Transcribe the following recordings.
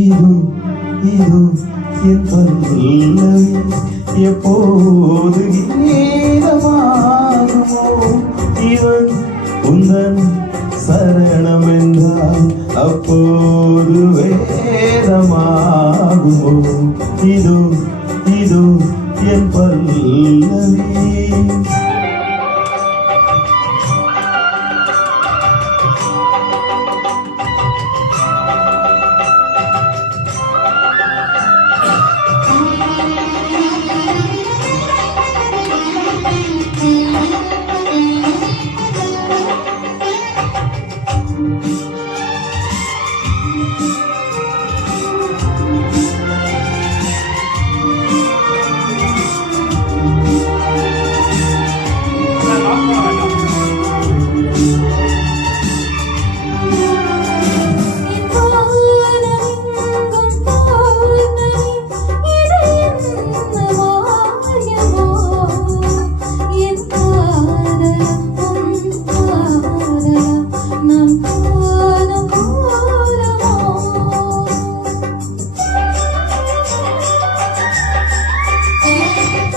இது இது என் பல்லவி எப்போது கீதமாகுமோ இவன் உந்தன் சரணம் என்றால் அப்போது வேதமாகுமோ இது இது என் பல்லவி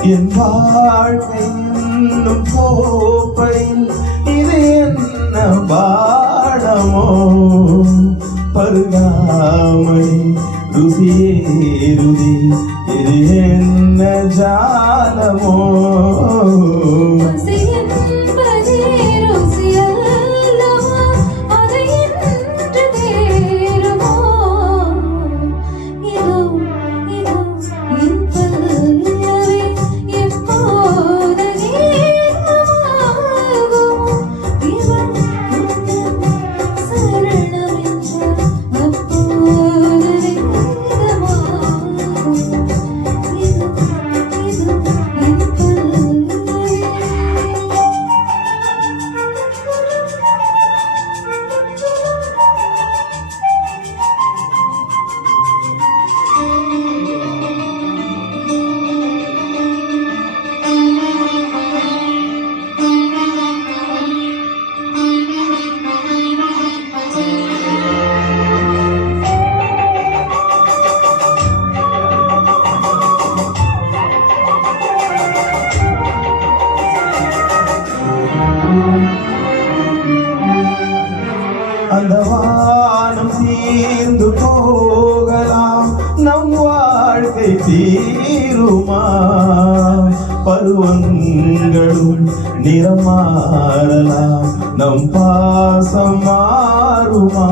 என் வாழ்க்கை என்னும் கோப்பையில் இது என்ன பாடமோ பருகாமை ருசியேருதி இது என்ன ஜாலமோ அந்த வானம் தீர்ந்து போகலாம் நம் வாழ்க்கை தீருமா பருவங்களும் நிறம் மாறலாம் நம் பாசம் மாறுமா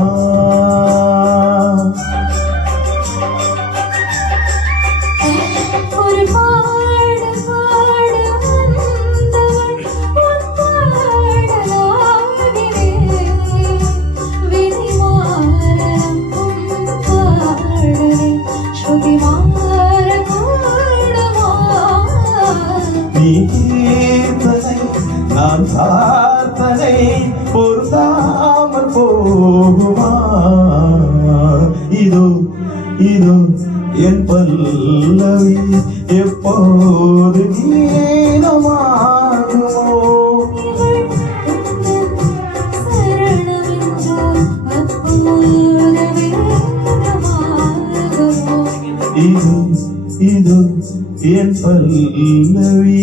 நான் சாத்தனை பொருந்தாமல் போகுமா இதோ இதோ என் பல்லவி எப்போது கீதமாகுமோ இது இது என் பல்லவி